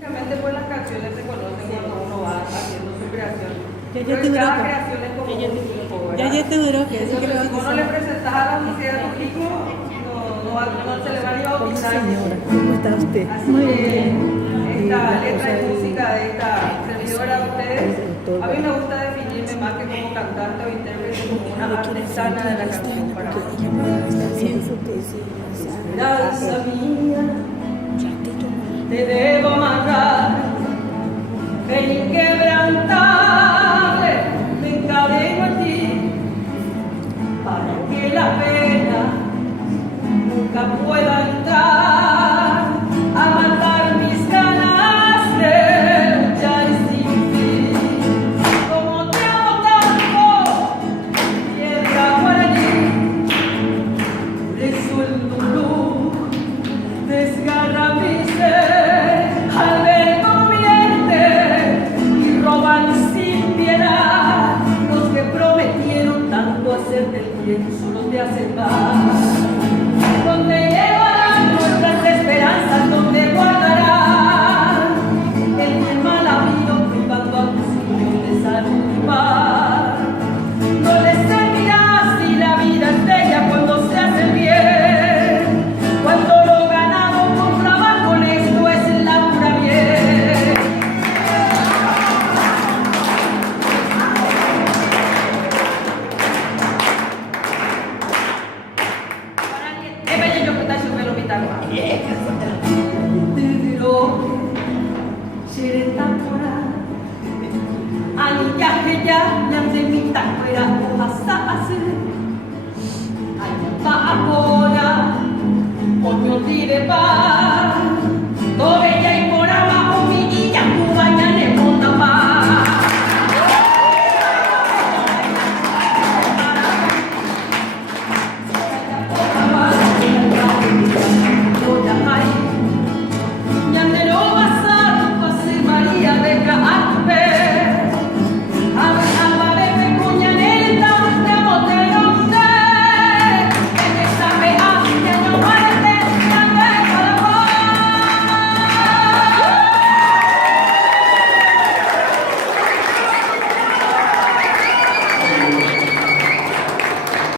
Básicamente pues las canciones se conocen cuando uno va haciendo su creación. Ya Pero te duró. cada creación es como un hijo, ¿verdad? Ya te duró, que así que Entonces, lo si vas vos a no le hacer. presentas a la sociedad a tu hijo, no se le va a ni bautizar. Señora, ¿cómo está usted? Así Muy que bien. esta letra y música de esta servidora de ustedes, a mí me gusta definirme más que como cantante o intérprete, como una artesana de la canción para mí. Esperanza mía, te debo amarrar, ven inquebrantable, me encadeno a ti, para que la pena nunca pueda entrar a matar mis ganas de luchar sin fin. Como te amo tanto, piedra guaraní, resuelto desgarra mi ser al ver cómo mienten y roban sin piedad. Los que prometieron tanto hacerte el bien solo te hacen más. Donde llevarán nuestras esperanzas, donde guardarán el bien mal habido, privando a tus hijos de salud y paz. No les servirá si la vida es bella cuando se hace el bien, cuando lo ganado con trabajo honesto es la pura miel. Es bello yo contar su pelo mitad. Te diró, Sheretapora, Aniyaje ya, Nyamde Mitakwera, Ohasa Ase, Ayapa Akona, Onyo Tire Ba.